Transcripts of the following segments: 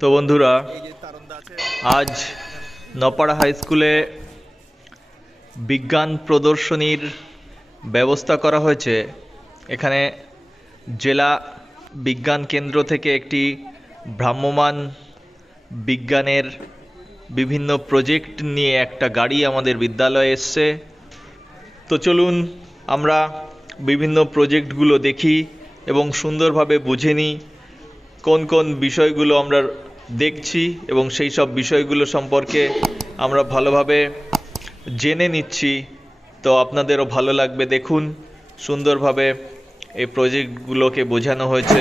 তো বন্ধুরা, আজ নপাড়া হাই স্কুলে বিজ্ঞান প্রদর্শনীর ব্যবস্থা করা হয়েছে। এখানে জেলা বিজ্ঞান কেন্দ্র থেকে একটি ভ্রাম্যমাণ বিজ্ঞানের বিভিন্ন প্রজেক্ট নিয়ে একটা গাড়ি আমাদের বিদ্যালয়ে এসছে। তো চলুন আমরা বিভিন্ন প্রজেক্টগুলো দেখি এবং সুন্দরভাবে বুঝে নিই কোন কোন বিষয়গুলো আমরা দেখছি এবং সেই সব বিষয়গুলো সম্পর্কে আমরা ভালোভাবে জেনে নিচ্ছি। তো আপনাদেরও ভালো লাগবে। দেখুন সুন্দরভাবে এই প্রজেক্টগুলোকে বোঝানো হয়েছে।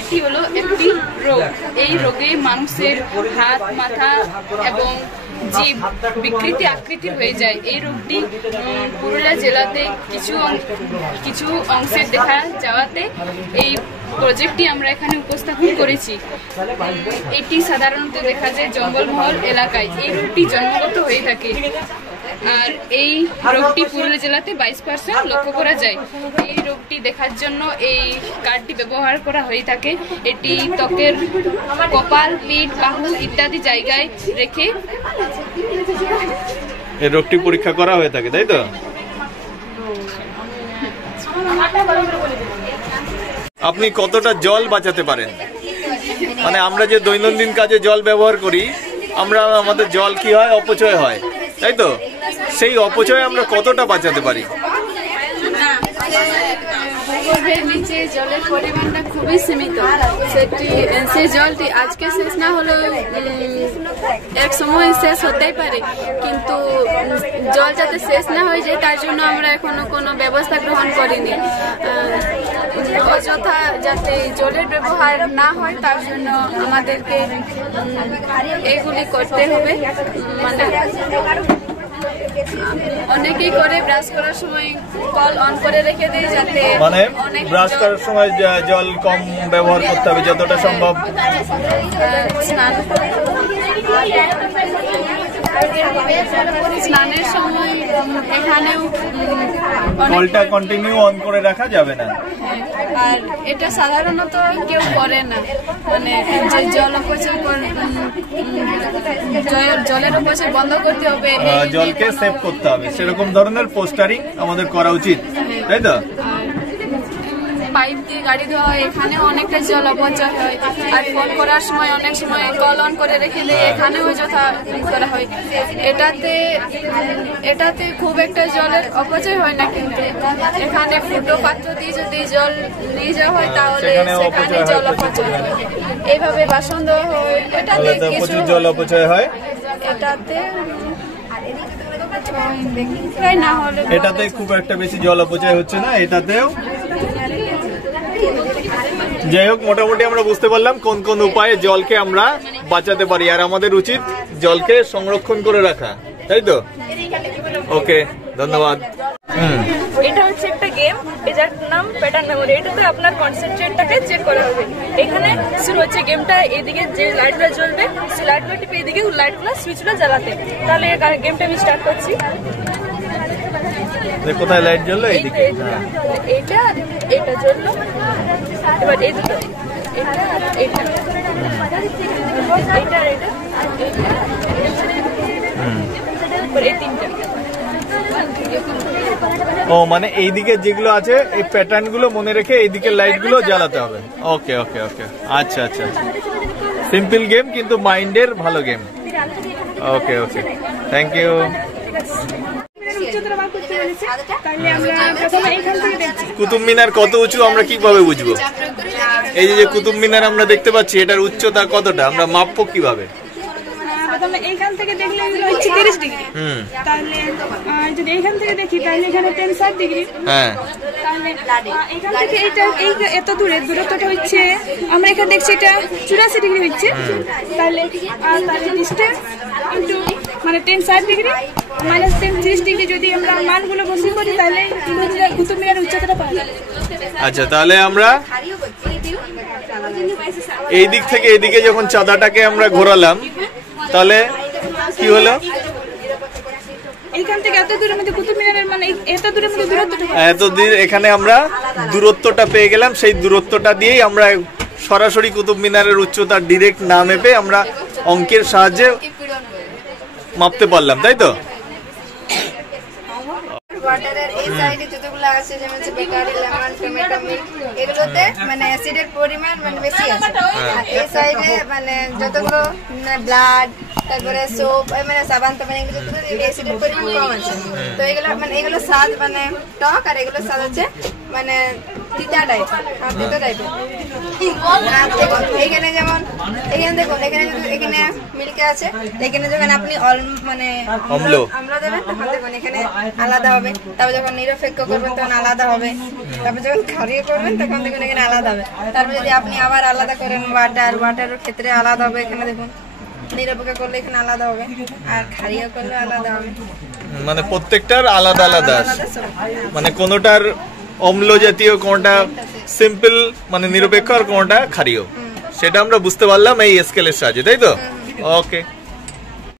এটি হলো একটি রোগ। এই রোগে মানুষের হাত, মাথা এবং জীব বিকৃতি আকৃতি হয়ে যায়। এই রোগটি পুরুলিয়া জেলাতে কিছু অংশে দেখা যাওয়াতে এই প্রজেক্টটি আমরা এখানে উপস্থাপন করেছি। এটি সাধারণত দেখা যায় জঙ্গলমহল এলাকায়। এই রোগটি জন্মগত হয়ে থাকে আর এই রোগটি পুরুলিয়া জেলাতে 22% লক্ষ্য করা যায়। এই রোগটি দেখার জন্য এই কার্ডটি ব্যবহার করা হয়ে থাকে। এটি ত্বকের কপাল, পিঠ, বাহু ইত্যাদি জায়গায় রেখে এই রোগটি পরীক্ষা করা হয়ে থাকে, তাই তো? আপনি কতটা জল বাঁচাতে পারেন? মানে আমরা যে দৈনন্দিন কাজে জল ব্যবহার করি, আমাদের জল কি হয়, অপচয় হয়, তাই তো? সেই অপচয় আমরা কতটা বাঁচাতে পারি? নিচে জলের পরিমাণটা খুবই সীমিত। সেই জলটি আজকে শেষ না হলেও এক সময় শেষ হতেই পারে, কিন্তু জল যাতে শেষ না হয়ে যায় তার জন্য আমরা এখনো কোনো ব্যবস্থা গ্রহণ করিনি। অযথা যাতে জলের ব্যবহার না হয় তার জন্য আমাদেরকে এগুলি করতে হবে। মানে অনেকেই করে ব্রাশ করার সময় কল অন করে রেখে দেয়, যাতে মানে ব্রাশ করার সময় জল কম ব্যবহার করতে হবে যতটা সম্ভব। স্নানের সময় এখানেও কলটা কন্টিনিউ অন করে রাখা যাবে না। আর এটা সাধারণত কেউ করে না। মানে জল অপচয় জলের অপচয় বন্ধ করতে হবে, জলকে সেভ করতে হবে, সেরকম ধরনের পোস্টারিং আমাদের করা উচিত, তাই তো? পাইপ দিয়ে গাড়ি ধোয়া হয়, এখানেও অনেকটা জল অপচয় হয়। আর ফোন করার সময় অনেক সময় কল অন করে রেখে দেয়, এখানেও যথা করা হয়। এটাতে খুব একটা জলের অপচয় হয় না, কিন্তু এখানে ফুটো পাত্র দিয়ে যদি জল নিয়ে যাওয়া হয় তাহলে সেখানে জল অপচয় হয়। এইভাবে বাসন ধোয়া হয়, এটাতে প্রচুর জল অপচয় হয়। এটাতে খুব একটা বেশি জল অপচয় হচ্ছে না, এটাতেও। যাই হোক, মোটামুটি আমরা বুঝতে পারলাম কোন কোন উপায়ে জলকে আমরা বাঁচাতে পারি, আর আমাদের উচিত জলকে সংরক্ষণ করে রাখা, তাই তো? ওকে, ধন্যবাদ। এটা হচ্ছে একটা গেম, এটার নাম প্যাটার্ন মেমোরি। এটাতে আপনার কনসেন্ট্রেটটাকে চেক করা হবে। এখানে শুরু হচ্ছে গেমটা, এদিকে যে লাইটগুলো জ্বলবে সেই লাইটগুলো টিপে এদিকে লাইটগুলো সুইচগুলো জ্বালাতে। তাহলে গেমটা আমি স্টার্ট করছি। কোথায় লাইট জ্বললো? এইদিকে এটা এটা জ্বললো। এবার এই দুটো, এটা এটা এটা এটা এই তিনটা। ও, মানে এইদিকে যেগুলো আছে এই প্যাটার্ন গুলো মনে রেখে এইদিকে লাইট গুলো জ্বালাতে হবে। ওকে ওকে ওকে, আচ্ছা আচ্ছা, সিম্পল গেম কিন্তু মাইন্ডের ভালো game. Okay okay, thank you. Qutub Minar কত উঁচু আমরা কিভাবে বুঝবো? এই যে কুতুব মিনার আমরা দেখতে পাচ্ছি, এটার উচ্চতা কতটা আমরা মাপবো কিভাবে? এইখান থেকে দেখলে হচ্ছে 30 ডিগ্রি। তাহলে যদি এইখান থেকে দেখি তাহলে এখানে 60 ডিগ্রি। হ্যাঁ, তাহলে এইখান থেকে এইটা এত দূরত্বটা হচ্ছে, আমরা এখানে দেখছি এটা 84 ডিগ্রি হচ্ছে। তাহলে ডিসটেন্স ইনটু মানে 60 ডিগ্রি মাইনাস 30 ডিগ্রি যদি আমরা মানগুলো বসে করি তাহলে কুতুব মিনারের উচ্চতাটা পাওয়া যাবে। আচ্ছা, তাহলে আমরা এই দিক থেকে এদিকে যখন চাঁদাটাকে আমরা ঘোরালাম তাহলে কি হলো? এইখান থেকে এত দূরের মধ্যে কুতুব মিনারের মানে এত দূরের মধ্যে দূরত্বটা, এত দূর এখানে আমরা দূরত্বটা পেয়ে গেলাম। সেই দূরত্বটা দিয়েই আমরা সরাসরি কুতুব মিনারের উচ্চতা ডিরেক্ট না মেপে আমরা অঙ্কের সাহায্যে মাপতে পারলাম, তাই তো? ওয়াটারের এই সাইডে যতগুলো আছে যেমন হচ্ছে বেকারি, লেমন, টমেটো, মিল্ক, এগুলোতে মানে অ্যাসিডের পরিমাণ মানে বেশি আছে। আর এই সাইডে মানে যতগুলো ব্লাড, তারপরে সোপ, মানে সাবান টাবান, এগুলো যতগুলো অ্যাসিডের পরিমাণ কম আছে। তো এগুলো মানে এগুলো স্বাদ মানে টক, আর এগুলো স্বাদ হচ্ছে মানে তিতা টাইপ, তিতা টাইপের। আর দেখুন এখানে যেমন এখানে দেখুন এখানে মিল্কে আছে, এখানে যখন আপনি মানে অম্ল দেবেন তখন দেখুন এখানে আলাদা হবে, তারপর যখন নিরপেক্ষ করবেন তখন আলাদা হবে, তারপর যখন ক্ষারীয় করবেন তখন দেখুন এখানে আলাদা হবে। তারপর যদি আপনি আবার আলাদা করেন ওয়াটারের ক্ষেত্রে আলাদা হবে, এখানে দেখুন নিরপেক্ষ করলে এখানে আলাদা হবে, আর ক্ষারীয় করলে আলাদা হবে। মানে প্রত্যেকটার আলাদা আলাদা, মানে কোনটার অম্ল জাতীয়, কোনটা সিম্পল মানে নিরপেক্ষ, আর কোনটা ক্ষারীয়, সেটা আমরা বুঝতে পারলাম এই স্কেলের সাহায্যে, তাই তো? ওকে।